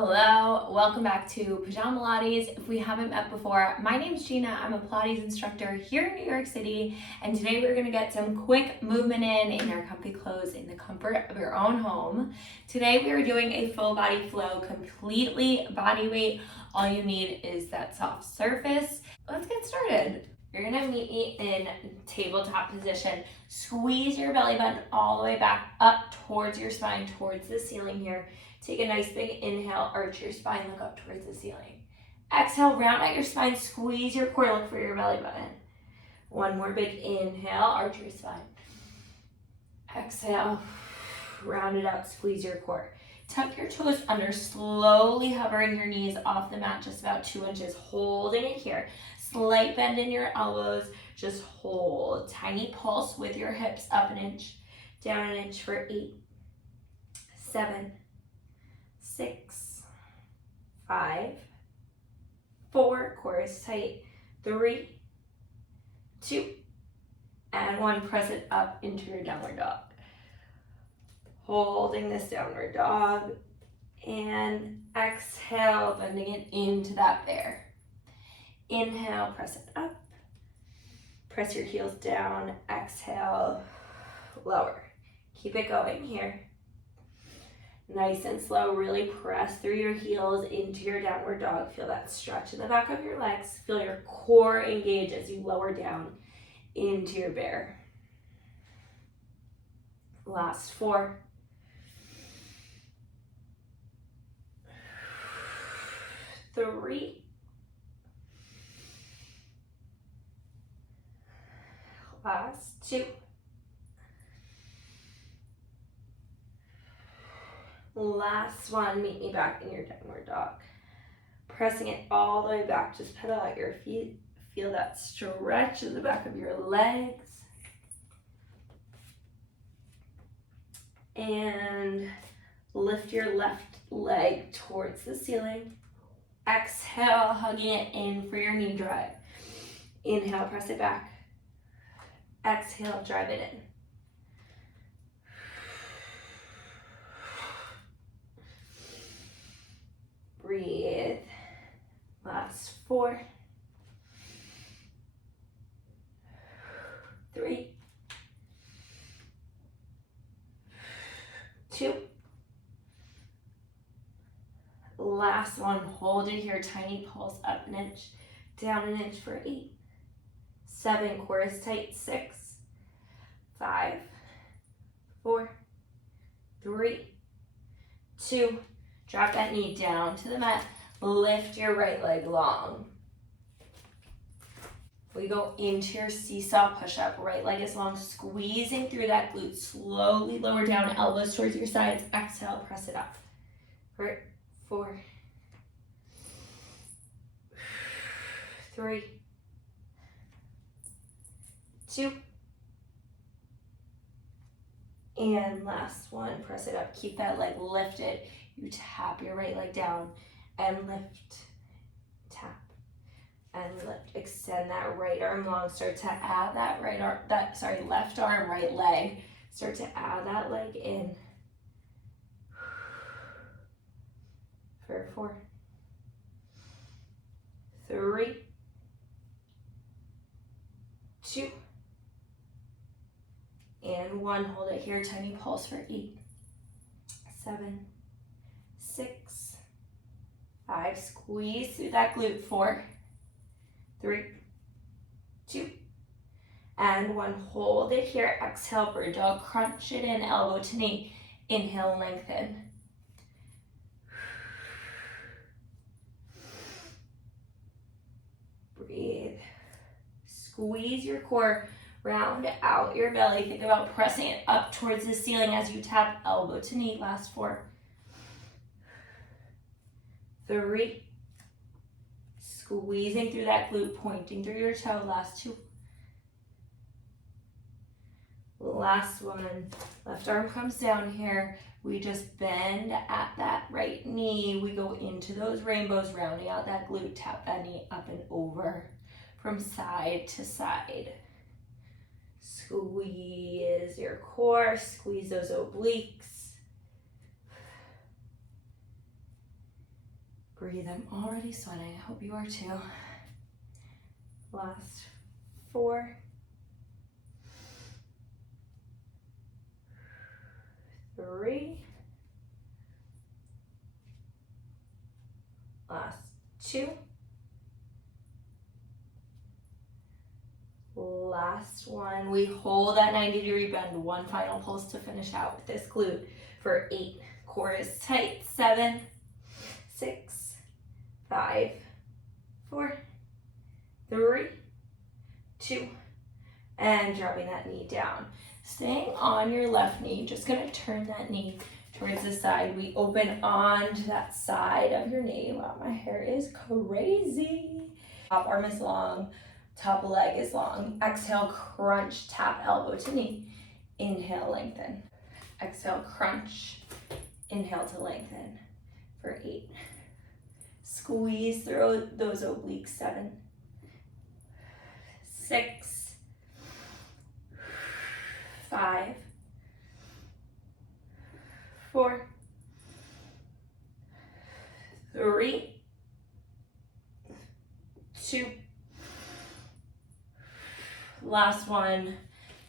Hello, welcome back to Pajamalates. If we haven't met before, my name's Gina. I'm a Pilates instructor here in New York City, and today we're gonna get some quick movement in your comfy clothes in the comfort of your own home. Today we are doing a full body flow, completely body weight. All you need is that soft surface. Let's get started. You're gonna meet me in tabletop position. Squeeze your belly button all the way back up towards your spine, towards the ceiling here. Take a nice big inhale, arch your spine, look up towards the ceiling. Exhale, round out your spine, squeeze your core, look for your belly button. One more big inhale, arch your spine. Exhale, round it out, squeeze your core. Tuck your toes under, slowly hovering your knees off the mat, just about 2 inches, holding it here. Slight bend in your elbows, just hold. Tiny pulse with your hips, up an inch, down an inch for 8, 7, 6, 5, 4, core is tight, 3, 2, and 1. Press it up into your downward dog. Holding this downward dog, and exhale, bending it into that bear. Inhale, press it up, press your heels down, exhale, lower. Keep it going here. Nice and slow, really press through your heels into your downward dog. Feel that stretch in the back of your legs. Feel your core engage as you lower down into your bear. Last 4. 3. Last 2. Last 1, meet me back in your downward dog. Pressing it all the way back, just pedal out your feet. Feel that stretch in the back of your legs. And lift your left leg towards the ceiling. Exhale, hugging it in for your knee drive. Inhale, press it back. Exhale, drive it in. Breathe. Last 4, 3, 2. Last 1. Hold it here. Tiny pulse, up an inch, down an inch for 8, 7. Core is tight. 6, 5, 4, 3, 2. Drop that knee down to the mat. Lift your right leg long. We go into your seesaw push-up. Right leg is long, squeezing through that glute. Slowly lower down, elbows towards your sides. Exhale, press it up. For 4, 3, 2. And last 1, press it up. Keep that leg lifted. You tap your right leg down and lift, tap, and lift. Extend that right arm long. Start to add that left arm, right leg. Start to add that leg in. For 4, 3, 2, and 1. Hold it here. Tiny pulse for 8, 7, 6, 5. Squeeze through that glute. 4, 3, 2, and 1. Hold it here. Exhale, bird dog. Crunch it in, elbow to knee. Inhale, lengthen. Breathe. Squeeze your core. Round out your belly. Think about pressing it up towards the ceiling as you tap elbow to knee. Last 4, 3. Squeezing through that glute, pointing through your toe. Last 2. Last 1. Left arm comes down here. We just bend at that right knee. We go into those rainbows, rounding out that glute. Tap that knee up and over from side to side. Squeeze your core, squeeze those obliques. Breathe. I'm already sweating. I hope you are too. Last 4, 3, last 2, last 1. We hold that 90-degree bend. One final pulse to finish out with this glute for 8. Core is tight. 7, 6, 5, 4, 3, 2, and dropping that knee down. Staying on your left knee, just gonna turn that knee towards the side. We open onto that side of your knee. Wow, my hair is crazy. Top arm is long, top leg is long. Exhale, crunch, tap elbow to knee. Inhale, lengthen. Exhale, crunch. Inhale to lengthen for 8. Squeeze through those obliques. 7, 6, 5, 4, 3, 2, last 1.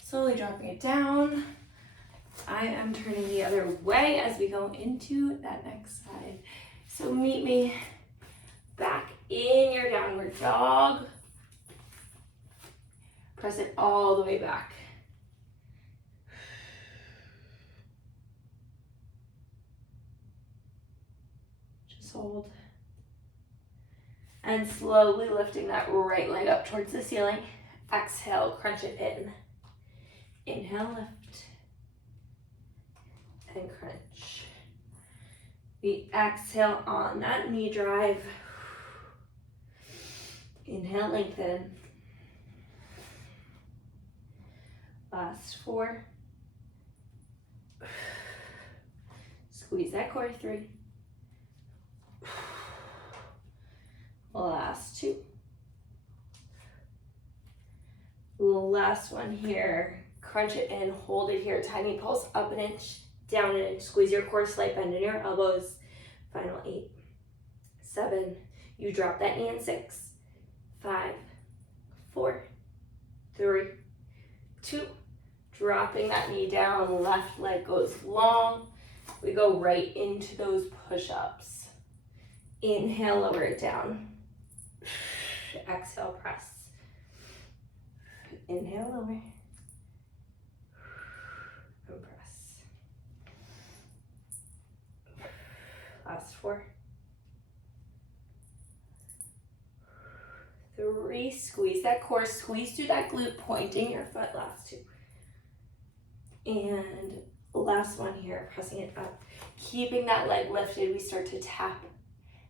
Slowly dropping it down. I am turning the other way as we go into that next side. So meet me back in your downward dog. Press it all the way back. Just hold. And slowly lifting that right leg up towards the ceiling. Exhale, crunch it in. Inhale, lift. And crunch. We exhale on that knee drive. Inhale, lengthen. Last 4. Squeeze that core. 3. Last 2. Last 1 here. Crunch it in, hold it here. Tiny pulse, up an inch, down an inch. Squeeze your core, slight bend in your elbows. Final 8, 7. You drop that knee in. 6, 5, 4, 3, 2. Dropping that knee down, left leg goes long. We go right into those push-ups. Inhale, lower it down. Exhale, press. Inhale, lower. And press. Last 4. 3, squeeze that core, squeeze through that glute, pointing your foot. Last 2. And last 1 here, pressing it up. Keeping that leg lifted, we start to tap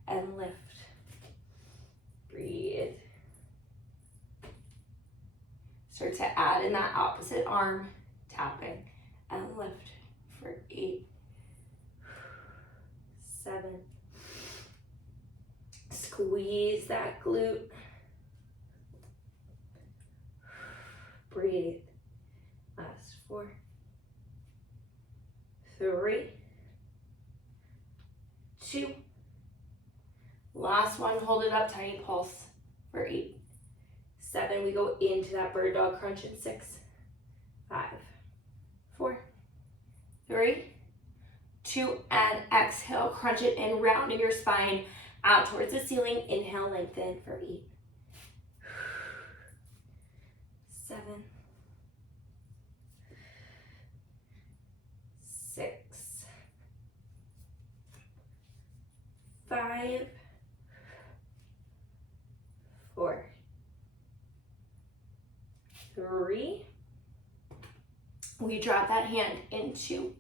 and lift. Breathe. Start to add in that opposite arm, tapping and lift for 8, 7. Squeeze that glute. Breathe. Last 4, 3, 2. Last 1, hold it up, tiny pulse for 8, 7. We go into that bird dog crunch in 6, 5, 4, 3, 2, and exhale, crunch it in, rounding your spine out towards the ceiling. Inhale, lengthen for 8, 7, 6, 5, 4, 3. We drop that hand into.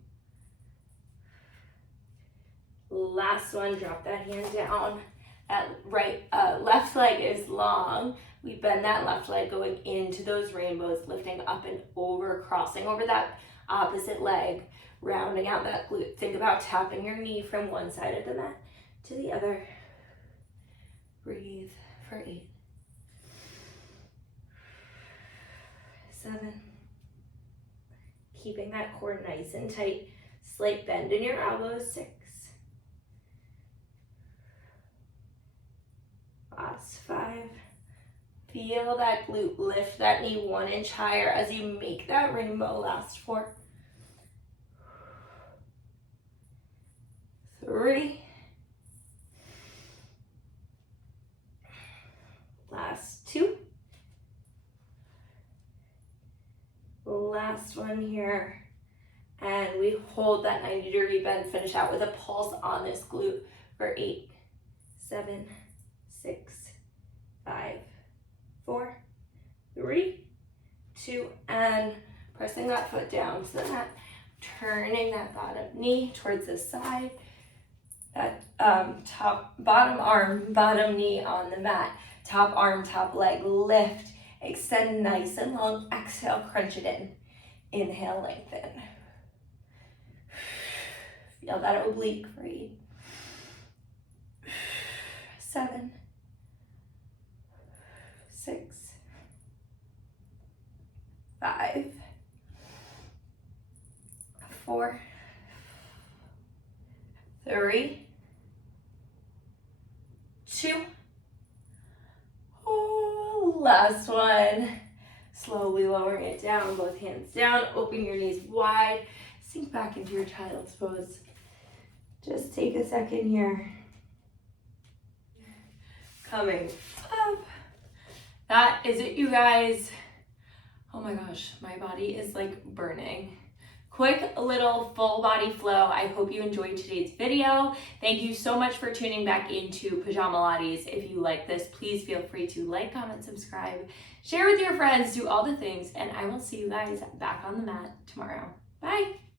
Last 1, drop that hand down. That left leg is long. We bend that left leg going into those rainbows, lifting up and over, crossing over that opposite leg, rounding out that glute. Think about tapping your knee from one side of the mat to the other. Breathe for 8, 7. Keeping that core nice and tight. Slight bend in your elbows. 6, Last 5. Feel that glute, lift that knee 1 inch higher as you make that rainbow. Last 4. 3. Last 2. Last one here. And we hold that 90-degree bend, finish out with a pulse on this glute for 8, 7, 6, 5, 4, 3, 2, and pressing that foot down to the mat, turning that bottom knee towards the side, that bottom arm, bottom knee on the mat, top arm, top leg, lift, extend nice and long, exhale, crunch it in, inhale, lengthen. Feel that oblique for 8, 7, 6, 5, 4, 3, 2. Oh, last one. Slowly lowering it down, both hands down, open your knees wide, sink back into your child's pose. Just take a second here. Coming up. That is it, you guys. Oh my gosh, my body is like burning. Quick little full body flow. I hope you enjoyed today's video. Thank you so much for tuning back into Pajamalates. If you like this, please feel free to like, comment, subscribe, share with your friends, do all the things, and I will see you guys back on the mat tomorrow. Bye.